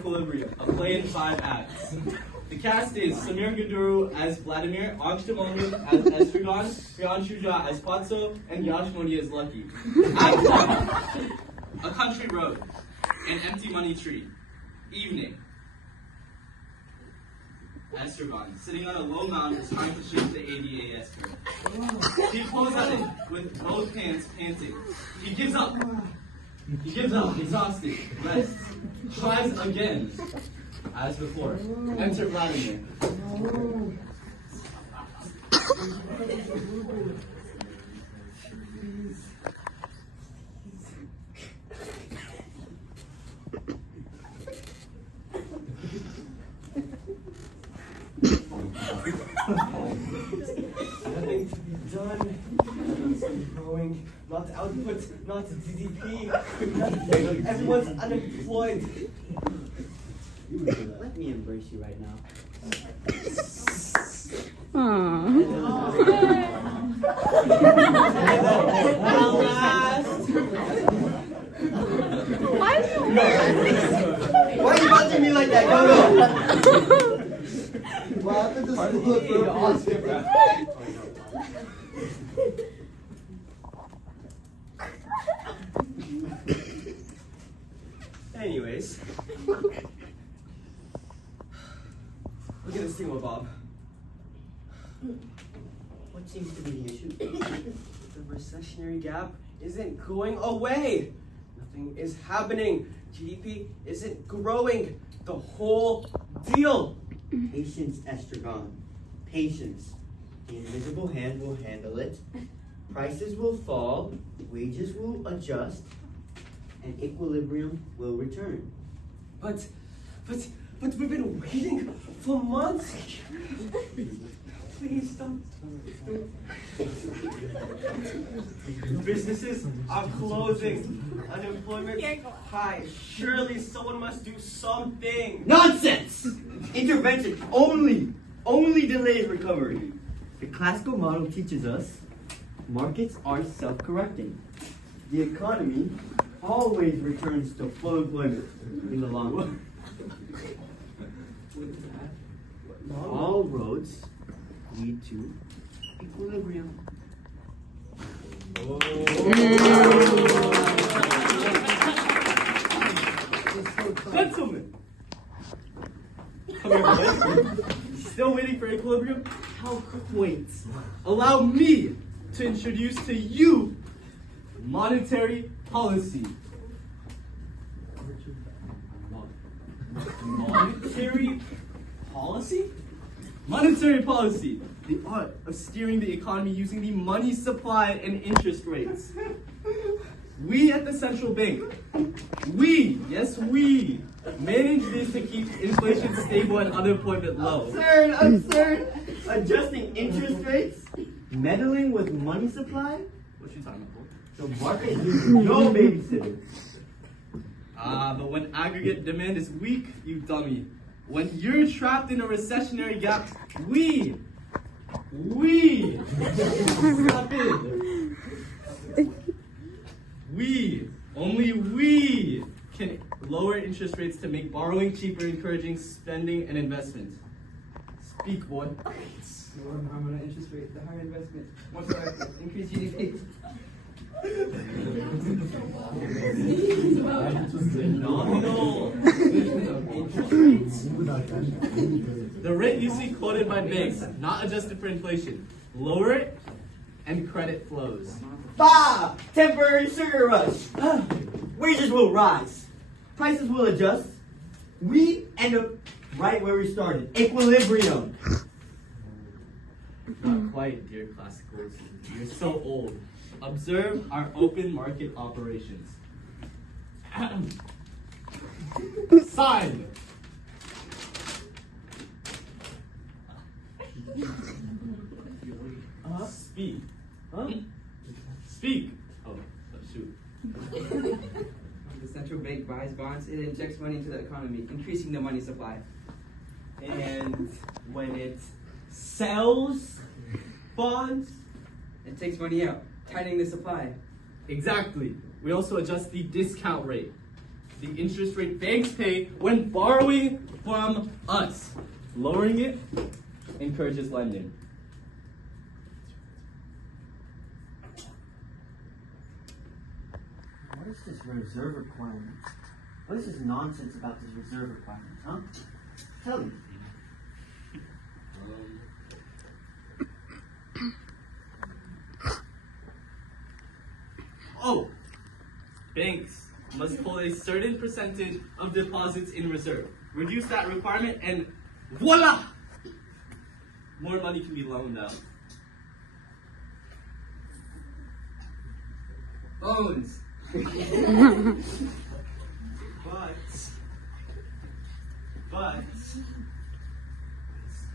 Equilibrium, a play in 5 acts. The cast is Samir Guduru as Vladimir, Mound as Estragon, PRIYANSHU JHA as POZZO, and YASH as Lucky. Act 1. A country road. An empty money tree. Evening. Estragon, sitting on a low mound, is trying to shoot the ADAS curve. He pulls at it with both hands, panting. He gives up. He gives up, exhausted, rests. Tries again, as before. Enter Vladimir. Nothing to be done. Growing, not output, not GDP. Everyone's unemployed. Let me embrace you right now. Why are you touching me like that? Go. What happened to school? Anyways, look at this thingamabob. What seems to be the issue? The recessionary gap isn't going away. Nothing is happening. GDP isn't growing. The whole deal. Patience, Estragon. Patience. The invisible hand will handle it. Prices will fall. Wages will adjust. And equilibrium will return. But we've been waiting for months. Please don't. Businesses are closing. Unemployment high. Surely someone must do something. Nonsense! Intervention only delays recovery. The classical model teaches us markets are self-correcting. The economy always returns to full employment in the long run. All roads lead to equilibrium. Gentlemen! Come here, boys. Still waiting for equilibrium? How quaint. Allow me to introduce to you monetary policy. Monetary policy? Monetary policy. The art of steering the economy using the money supply and interest rates. We at the central bank, yes we, manage this to keep inflation stable and unemployment low. Absurd! Adjusting interest rates? Meddling with money supply? What you talking about? The market is no babysitter. But when aggregate demand is weak, you dummy. When you're trapped in a recessionary gap, we, stop it. Only we can lower interest rates to make borrowing cheaper, encouraging spending and investment. Speak, boy. Lower nominal interest rate, the higher investment, more productive, increase GDP. Nominal interest rates. The rate you see quoted by banks, not adjusted for inflation. Lower it, and credit flows. Bah! Temporary sugar rush. Wages will rise. Prices will adjust. We end up right where we started. Equilibrium. Not quite, dear classicals. You're so old. Observe our open market operations. Sign. Speak. Speak. Oh, shoot. The central bank buys bonds, it injects money into the economy, increasing the money supply. And when it sells bonds, It takes money out, tightening the supply. Exactly. We also adjust the discount rate. the interest rate banks pay when borrowing from us. Lowering it encourages lending. What is this reserve requirement? What is this nonsense about this reserve requirement, huh? Tell me. Oh, banks must hold a certain percentage of deposits in reserve. Reduce that requirement and voila! More money can be loaned out. Loans.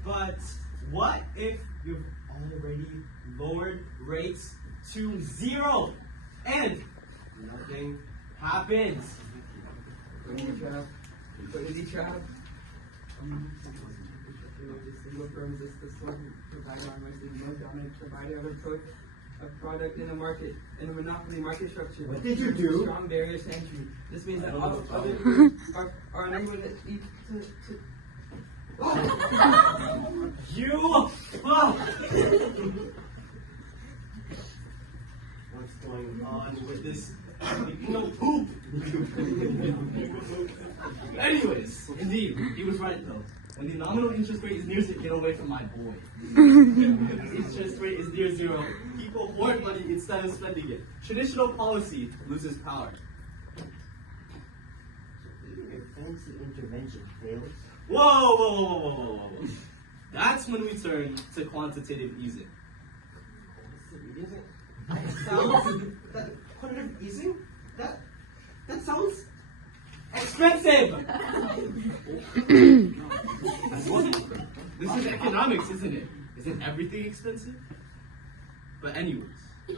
But what if you've already lowered rates to 0 and nothing happens? Liquidity trap. Single firms is the sole provider on which the most dominant provider of a product in the market, in a monopoly market structure. What did you do? Strong barriers to entry. This means that all other are unable to You! What's going on with this? No poop! Anyways, indeed, he was right though. When the nominal interest rate is near 0, get away from my boy. Interest rate is near 0. People hoard money instead of spending it. Traditional policy loses power. Fancy intervention fails. Whoa. That's when we turn to quantitative easing. Quantitative easing? That sounds Expensive! This is economics, isn't it? Isn't everything expensive? But anyways,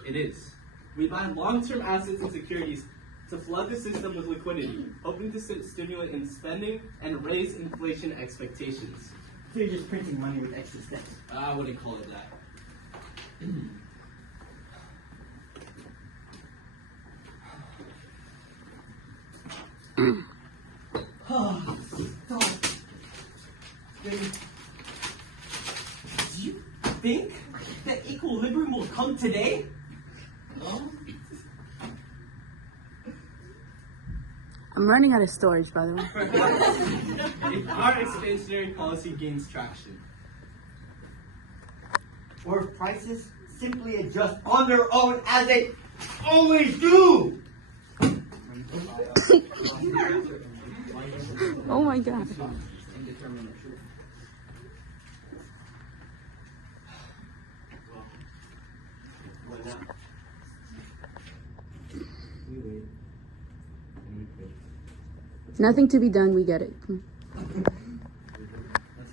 it is. We buy long-term assets and securities to flood the system with liquidity, hoping to stimulate in spending and raise inflation expectations. So you're just printing money with extra steps. I wouldn't call it that. Do you think that equilibrium will come today? I'm running out of storage, by the way. If our expansionary policy gains traction. Or if prices simply adjust on their own as they always do. Oh my god. What now? We wait. Nothing to be done, we get it.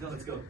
Let's go.